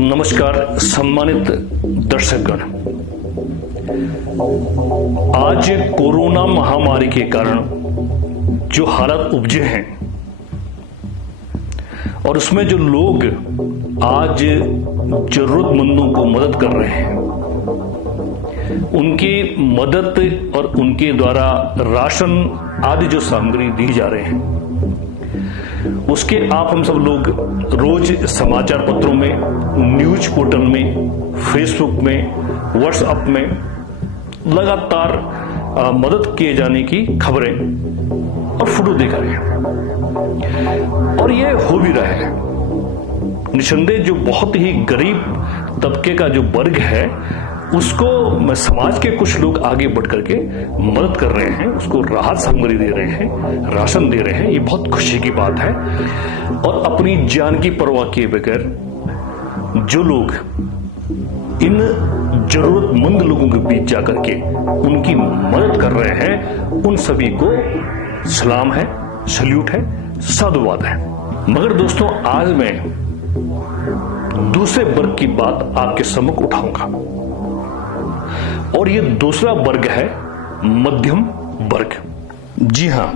नमस्कार सम्मानित दर्शकगण, आज कोरोना महामारी के कारण जो हालात उपजे हैं और उसमें जो लोग आज जरूरतमंदों को मदद कर रहे हैं, उनकी मदद और उनके द्वारा राशन आदि जो सामग्री दी जा रहे हैं, उसके आप हम सब लोग रोज समाचार पत्रों में, न्यूज पोर्टल में, फेसबुक में, व्हाट्सएप में लगातार मदद किए जाने की खबरें और फोटो देख रहे हैं और ये हो भी रहा है। निसंदेह जो बहुत ही गरीब तबके का जो वर्ग है, उसको समाज के कुछ लोग आगे बढ़ करके मदद कर रहे हैं, उसको राहत सामग्री दे रहे हैं, राशन दे रहे हैं। ये बहुत खुशी की बात है। और अपनी जान की परवाह किए बगैर जो लोग इन जरूरतमंद लोगों के बीच जाकर के उनकी मदद कर रहे हैं, उन सभी को सलाम है, सल्यूट है, साधुवाद है। मगर दोस्तों, आज मैं दूसरे वर्ग की बात आपके सम्मुख उठाऊंगा और ये दूसरा वर्ग है मध्यम वर्ग। जी हां,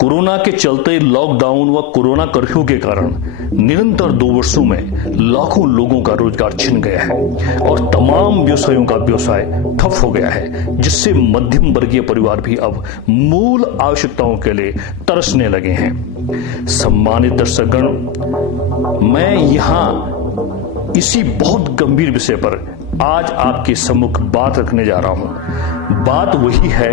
कोरोना के चलते लॉकडाउन व कोरोना कर्फ्यू के कारण निरंतर 2 वर्षों में लाखों लोगों का रोजगार छिन गया है और तमाम व्यवसायों का व्यवसाय ठप हो गया है, जिससे मध्यम वर्गीय परिवार भी अब मूल आवश्यकताओं के लिए तरसने लगे हैं। सम्मानित दर्शकगण, मैं यहां इसी बहुत गंभीर विषय पर आज आपके सम्मुख बात रखने जा रहा हूं। बात वही है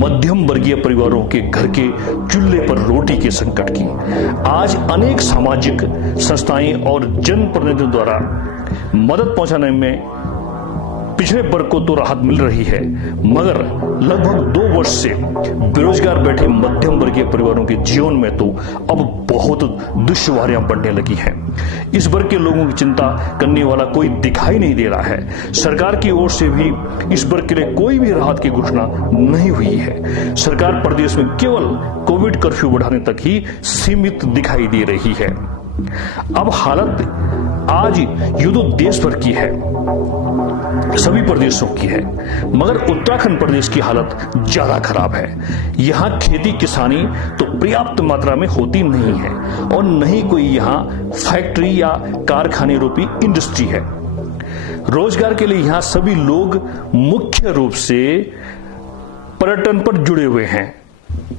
मध्यम वर्गीय परिवारों के घर के चूल्हे पर रोटी के संकट की। आज अनेक सामाजिक संस्थाएं और जनप्रतिनिधियों द्वारा मदद पहुंचाने में पिछड़े वर्ग को तो राहत मिल रही है, मगर लगभग 2 वर्ष से बेरोजगार बैठे मध्यम वर्गीय परिवारों के जीवन में तो अब बहुत दुश्वारियां बढ़ने लगी हैं। इस वर्ग के लोगों की चिंता करने वाला कोई दिखाई नहीं दे रहा है। सरकार की ओर से भी इस वर्ग के लिए कोई भी राहत की घोषणा नहीं हुई है। सरकार प्रदेश में केवल कोविड कर्फ्यू बढ़ाने तक ही सीमित दिखाई दे रही है। अब हालत आज ये तो देश भर की है, सभी प्रदेशों की है, मगर उत्तराखंड प्रदेश की हालत ज्यादा खराब है। यहाँ खेती किसानी तो पर्याप्त मात्रा में होती नहीं है और नहीं कोई यहाँ फैक्ट्री या कारखाने रूपी इंडस्ट्री है। रोजगार के लिए यहाँ सभी लोग मुख्य रूप से पर्यटन पर जुड़े हुए हैं।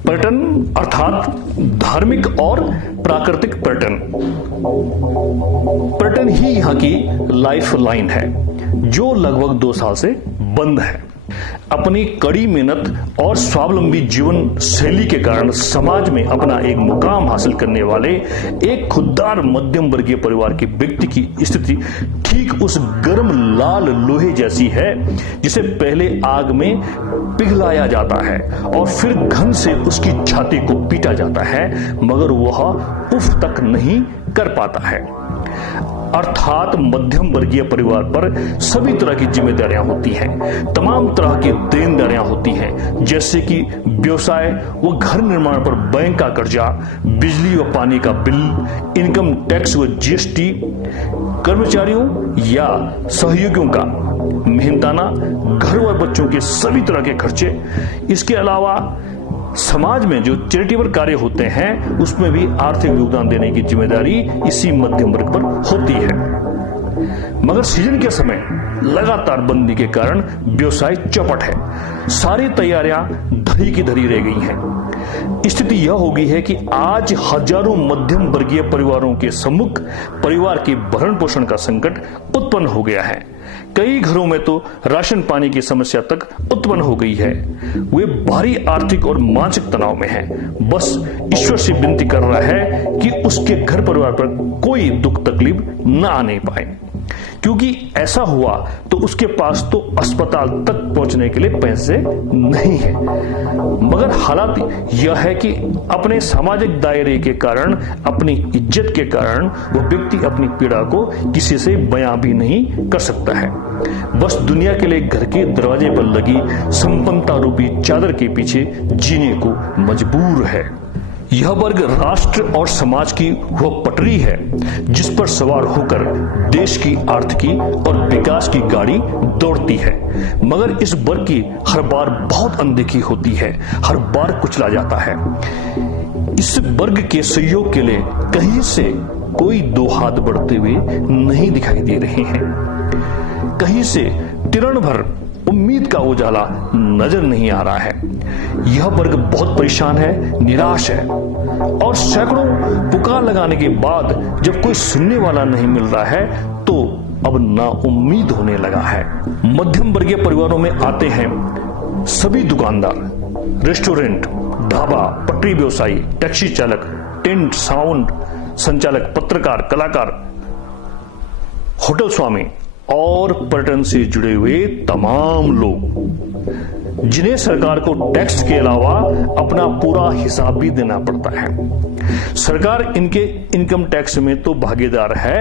पर्यटन अर्थात धार्मिक और प्राकृतिक पर्यटन। पर्यटन ही यहाँ की लाइफ लाइन है, जो लगभग 2 साल से बंद है। अपनी कड़ी मेहनत और स्वावलंबी जीवन शैली के कारण समाज में अपना एक मुकाम हासिल करने वाले एक खुददार मध्यम वर्गीय परिवार के व्यक्ति की स्थिति ठीक उस गर्म लाल लोहे जैसी है, जिसे पहले आग में पिघलाया जाता है और फिर घन से उसकी छाती को पीटा जाता है, मगर वह उफ तक नहीं कर पाता है। अर्थात मध्यम वर्गीय परिवार पर सभी तरह की जिम्मेदारियां होती हैं, तमाम तरह की देनदारियां होती हैं, जैसे कि व्यवसाय व घर निर्माण पर बैंक का कर्जा, बिजली व पानी का बिल, इनकम टैक्स व जीएसटी, कर्मचारियों या सहयोगियों का मेहनताना, घर व बच्चों के सभी तरह के खर्चे। इसके अलावा समाज में जो चैरिटेबल कार्य होते हैं, उसमें भी आर्थिक योगदान देने की जिम्मेदारी इसी मध्यम वर्ग पर होती है। मगर सीजन के समय लगातार बंदी के कारण व्यवसाय चौपट है, सारी तैयारियां धरी की धरी रह गई हैं। स्थिति यह हो गई है कि आज हजारों मध्यम वर्गीय परिवारों के सम्मुख परिवार के भरण पोषण का संकट उत्पन्न हो गया है। कई घरों में तो राशन पानी की समस्या तक उत्पन्न हो गई है। वे भारी आर्थिक और मानसिक तनाव में हैं। बस ईश्वर से विनती कर रहा है कि उसके घर परिवार पर कोई दुख तकलीफ न आने पाए। क्योंकि ऐसा हुआ तो उसके पास तो अस्पताल तक पहुंचने के लिए पैसे नहीं है। मगर हालात यह है कि अपने सामाजिक दायरे के कारण, अपनी इज्जत के कारण वह व्यक्ति अपनी पीड़ा को किसी से बयां भी नहीं कर सकता है। बस दुनिया के लिए घर के दरवाजे पर लगी संपन्नता रूपी चादर के पीछे जीने को मजबूर है। यह वर्ग राष्ट्र और समाज की वह पटरी है जिस पर सवार होकर देश की आर्थिकी और विकास की गाड़ी दौड़ती है। मगर इस वर्ग की हर बार बहुत अनदेखी होती है, हर बार कुचला जाता है। इस वर्ग के सहयोग के लिए कहीं से कोई दो हाथ बढ़ते हुए नहीं दिखाई दे रहे हैं। कहीं से तिरण भर उम्मीद का उजाला नजर नहीं आ रहा है। यह वर्ग बहुत परेशान है, निराश है और सैकड़ों पुकार लगाने के बाद जब कोई सुनने वाला नहीं मिल रहा है तो अब नाउम्मीद होने लगा है। मध्यम वर्गीय परिवारों में आते हैं सभी दुकानदार, रेस्टोरेंट, ढाबा, पटरी व्यवसायी, टैक्सी चालक, टेंट साउंड संचालक, पत्रकार, कलाकार, होटल स्वामी और पर्यटन से जुड़े हुए तमाम लोग जिन्हें सरकार को टैक्स के अलावा अपना पूरा हिसाब भी देना पड़ता है। सरकार इनके इनकम टैक्स में तो भागीदार है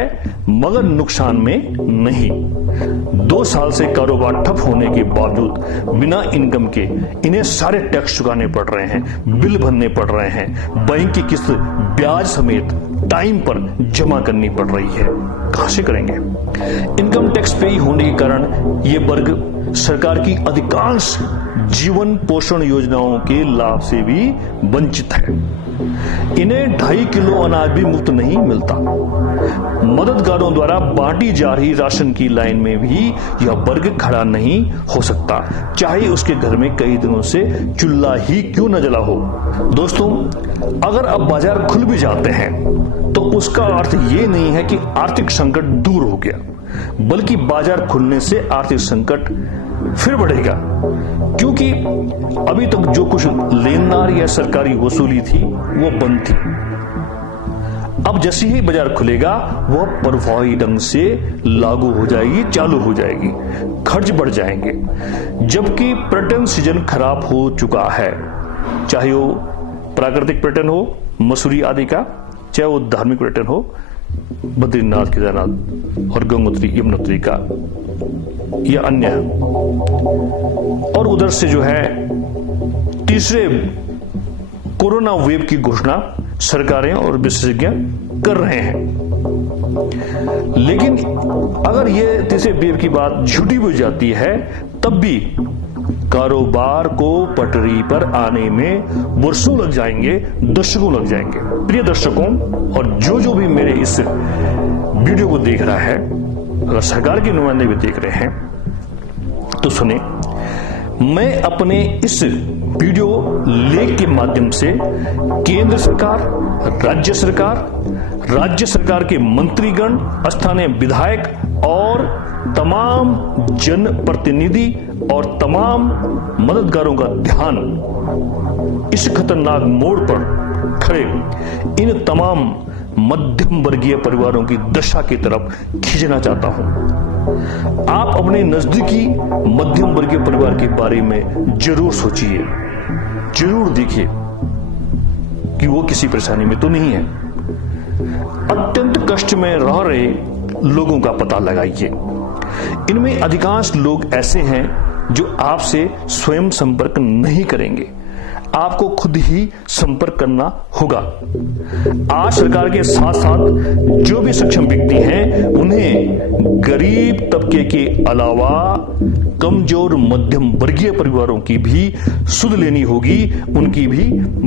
मगर नुकसान में नहीं। 2 साल से कारोबार ठप होने के बावजूद बिना इनकम के इन्हें सारे टैक्स चुकाने पड़ रहे हैं, बिल भरने पड़ रहे हैं, बैंक की किस्त ब्याज समेत टाइम पर जमा करनी पड़ रही है। कहां से करेंगे? इनकम टैक्स पे होने के कारण ये वर्ग सरकार की अधिकांश जीवन पोषण योजनाओं के लाभ से भी वंचित है। इन्हें 2.5 किलो अनाज भी मुफ्त नहीं मिलता। मददगारों द्वारा बांटी जा रही राशन की लाइन में भी यह वर्ग खड़ा नहीं हो सकता, चाहे उसके घर में कई दिनों से चूल्हा ही क्यों न जला हो। दोस्तों, अगर अब बाजार खुल भी जाते हैं तो उसका अर्थ ये नहीं है कि आर्थिक संकट दूर हो गया, बल्कि बाजार खुलने से आर्थिक संकट फिर बढ़ेगा। क्योंकि अभी तक जो कुछ लेनदार या सरकारी वसूली थी वो बंद थी। अब जैसे ही बाजार खुलेगा वह प्रभावी ढंग से लागू हो जाएगी, चालू हो जाएगी, खर्च बढ़ जाएंगे। जबकि पर्यटन सीजन खराब हो चुका है, चाहे वो प्राकृतिक पर्यटन हो, मसूरी आदि का, चाहे वो धार्मिक पर्यटन हो, बद्रीनाथ, केदारनाथ और गंगोत्री, यमुनोत्री का या अन्य। और उधर से जो है तीसरे कोरोना वेव की घोषणा सरकारें और विशेषज्ञ कर रहे हैं। लेकिन अगर ये तीसरे वेव की बात झूठी हो जाती है तब भी कारोबार को पटरी पर आने में वर्षों लग जाएंगे, दशकों लग जाएंगे। प्रिय दर्शकों और जो भी मेरे इस वीडियो को देख रहा है, अगर सरकार के नुमाइंदे भी देख रहे हैं तो सुने। मैं अपने इस वीडियो लेख के माध्यम से केंद्र सरकार, राज्य सरकार के मंत्रीगण, स्थानीय विधायक और तमाम जनप्रतिनिधि और तमाम मददगारों का ध्यान इस खतरनाक मोड़ पर खड़े इन तमाम मध्यम वर्गीय परिवारों की दशा की तरफ खींचना चाहता हूं। आप अपने नजदीकी मध्यम वर्गीय परिवार के बारे में जरूर सोचिए, जरूर देखिए कि वो किसी परेशानी में तो नहीं है। अत्यंत कष्ट में रह रहे लोगों का पता लगाइए। इनमें अधिकांश लोग ऐसे हैं जो आपसे स्वयं संपर्क नहीं करेंगे, आपको खुद ही संपर्क करना होगा। आज सरकार के साथ साथ जो भी सक्षम व्यक्ति हैं उन्हें गरीब तबके के अलावा कमजोर मध्यम वर्गीय परिवारों की भी सुध लेनी होगी, उनकी भी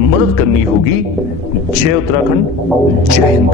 मदद करनी होगी। जय उत्तराखंड, जय हिंद।